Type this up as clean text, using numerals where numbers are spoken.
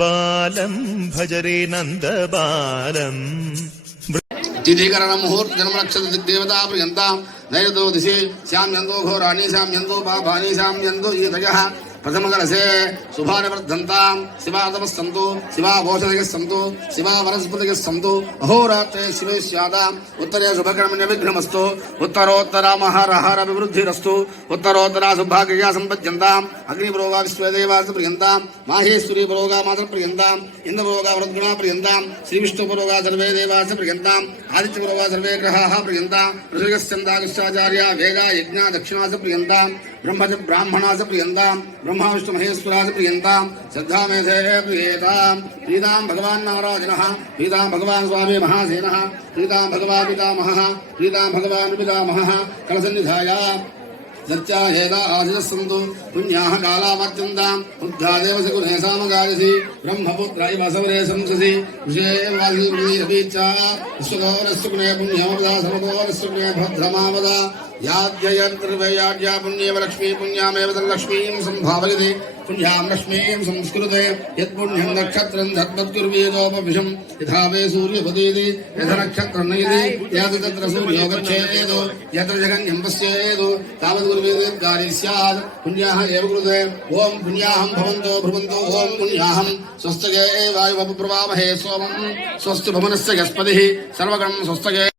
बालं भजरे नन्दबालम् तिथिकरण मुहूर्त जन्म नक्षत्र दिग्देवता प्रियंता नैरतो दिशे श्याम्यंतो घोराणि श्याम्यंतो पापानि श्याम्यंतो ईतयः प्रथम कलशे शुभानि वर्धन्तां शिवातमस्सन्तु शिवाघोषधिकस्सन्तु शिवा वनस्पतिकस्सन्तु अहोरात्रे शिवे स्यादाम् उत्तरे शुभकर्मण्य विघ्नमस्तु उत्तरोत्तरा महारहार अभिवृद्धिरस्तु उत्तरोत्तरा सौभाग्या सम्पद्यन्ताम् अग्निपुरोगा विश्वदेवास प्रियन्ताम् माहेश्वरी पुरोगा मातृ प्रियन्ताम् इन्द्रपुरोगा वृद्गुणा प्रियन्ताम् श्रीविष्णुपुरोगा सर्वे देवास प्रियन्ताम् आदित्यपुरोगा सर्वे ग्रहाः प्रियन्ताम् ऋषिकस्यन्दागश्चाचार्या वेदा यज्ञा दक्षिणास प्रियन्ताम् ब्रह्मज ब्राह्मणास प्रियन्ताम् ब्रह्मा विष्णु महेश्वरास प्रियन्ताम् श्रद्धा मेधे प्रियेताम् प्रीताम् भगवान् नारायणः प्रीताम् भगवान् स्वामी महासेनः प्रीताम् भगवान् पितामहः प्रीताम् भगवान् पितामहः कलसन्निधाय सत्याहेदा आशिषस्सन्तु पुण्याः कालावर्त्यन्ताम् बुद्धादेव सकुले सामगायसि ब्रह्मपुत्र इव सवरे संससि विषयेवासिरवीचा विश्वगौरस्सुकुले पुण्यमवदा समगौरस्सुकुले भद्रमावदा याद्ययर्त्रिवयाड्या पुण्येव लक्ष्मी पुण्यामेव तल्लक्ष्मीं सम्भावयति पुण्यां लक्ष्मीं संस्कृते यत्पुण्यं नक्षत्रं धत्मद्गुर्वेदोपविशं यथा वे सूर्यपतीति यथा नक्षत्रं नयति यत् तत्र सूर्यो गच्छेत् यत्र जगन्यं पश्येत् तावद्गुर्वेदोद्गारी स्यात् पुण्याः एव कृते ॐ पुण्याहं भवन्तो भ्रुवन्तो ॐ पुण्याहं स्वस्तये वायुवप्रवामहे सोमं स्वस्ति भुवनस्य यस्पतिः सर्वगणं स्वस्तये